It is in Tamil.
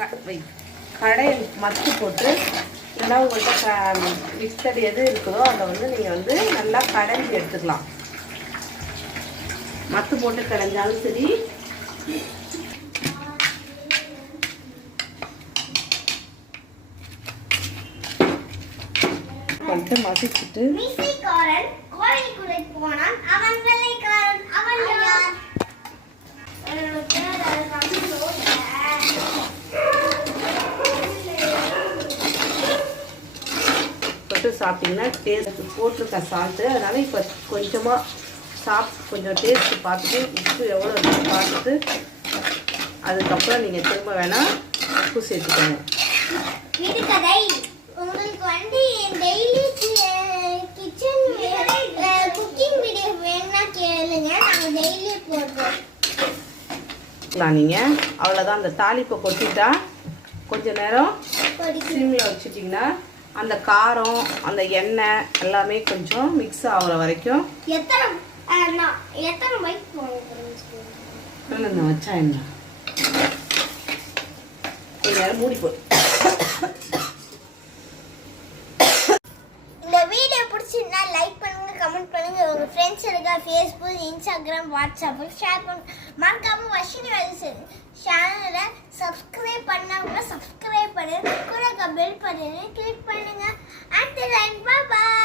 கடையில் மத்து போட்டு இல்லைன்னா உங்கள்கிட்ட மிக்சர் எது இருக்குதோ அதை வந்து நீங்கள் வந்து நல்லா கடைஞ்சி எடுத்துக்கலாம். மத்து போட்டு கடைஞ்சாலும் சரி, பண்ணிட்டு மசிச்சுட்டு போட்டு சாப்பிட்டிங்கன்னா டேஸ்ட் போட்டிருக்க சால்ட்டு. அதனால் இப்போ கொஞ்சமாக கொஞ்சம் டேஸ்ட்டு பார்த்துட்டு உப்பு எவ்வளோ இருக்குன்னு பார்த்துட்டு அதுக்கப்புறம் நீங்கள் திரும்ப வேணால் உப்பு சேர்த்துக்கோங்க. உங்களுக்கு வந்து டெய்லி கிச்சன் குக்கிங் வீடியோ வேணும்னா கேளுங்க, நாங்கள் டெய்லி போடுறோம். நீங்கள் அவ்வளோதான். அந்த தாளிப்பை கொட்டிட்டா கொஞ்ச நேரம் சிம்மில் வச்சுட்டிங்கன்னா அந்த காரம் அந்த எண்ணெய் எல்லாமே கொஞ்சம் மிக்ஸ் ஆகிற வரைக்கும். எத்தனை பைக் போகணும் வச்சா என்ன கொஞ்ச நேரம் மூடி போ. இந்த வீடியோ பிடிச்சிருந்தா லைக் பண்ணுங்க, கமெண்ட் பண்ணுங்க, உங்க ஃப்ரெண்ட்ஸ் இருக்கா ஃபேஸ்புக், இன்ஸ்டாகிராம், வாட்ஸ்அப்பில் ஷேர் பண்ணுங்க. மறக்காம வர்ஷினி வேல்ஸ் சேனலை சப்ஸ்கிரைப் பண்ணவங்க சப்ஸ்கிரைப் பண்ணுங்க, கூட பெல் பட்டனை கிளிக் பண்ணுங்க. And like bye.